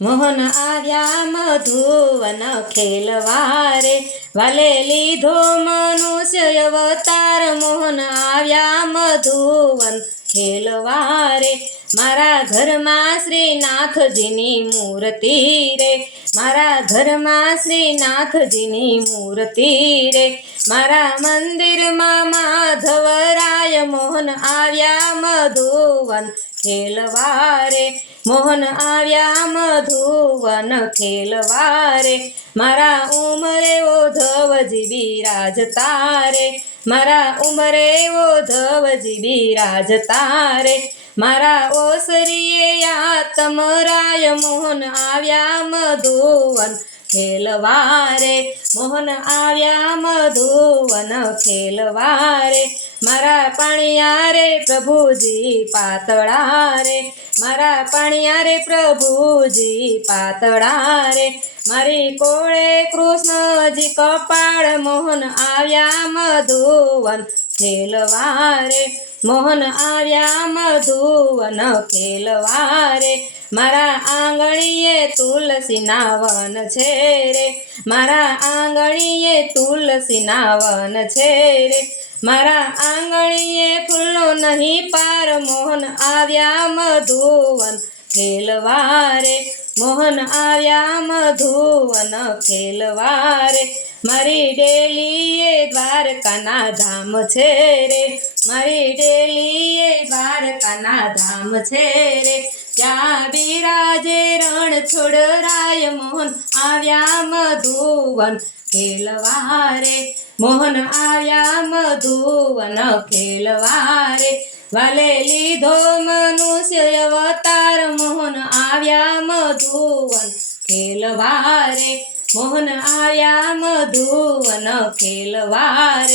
મોહન આવ્યા મધુવન ખેલવા રે, વાલે લીધો મનુષ્ય અવતાર. મોહન આવ્યા મધુવન ખેલવા રે, મારા ઘરમાં શ્રીનાથજીની મૂર્તિ રે, મારા ઘરમાં શ્રીનાથજીની મૂર્તિ રે, મારા મંદિરમાં માધવરાય. મોહન આવ્યા મધુવન ખેલવા રે, મોહન આવ્યા મધુવન ખેલવા રે, મારા ઉમરે ઓધવજી બિરાજતા રે, મારા ઉમરે ઓધવજી બિરાજતા રે, મારા ઓસરીએ આત્મરાય. મોહન આવ્યા મધુવન ખેલવા રે, મોહન આવ્યા મધુવન ખેલવા રે, મારા પાણિયા રે પ્રભુજી પાતળા રે, મારા પાણિયા રે પ્રભુજી પાતળા રે, મારી કોળે કૃષ્ણજી કપાળ. મોહન આવ્યા મધુવન ખેલવા રે, મોહન આવ્યા મધુવન ખેલવા રે, મારા આંગણીએ તુલસીના વન છે રે, મારા આંગણીએ તુલસીના વન છે રે, મારા આંગણીએ ફૂલનો નહીં પાર. મોહન આવ્યા મધુવન ખેલવા રે, મોહન આવ્યા મધુવન ખેલવા રે, મારી ડેલીએ દ્વારકાના ધામ છે રે, મારી ડેલીએ દ્વારકાના ધામ છે રે, ત્યાં બિરાજે રણછોડરાય. મોહન આવ્યા મધુવન ખેલવા રે, મોહન આવ્યા મધુવન ખેલવા રે, વાલે લીધો મનુષ્ય અવતાર. મોહન આવ્યા મધુવન ખેલવા રે, મોહન આવ્યા મધુવન ખેલવા રે.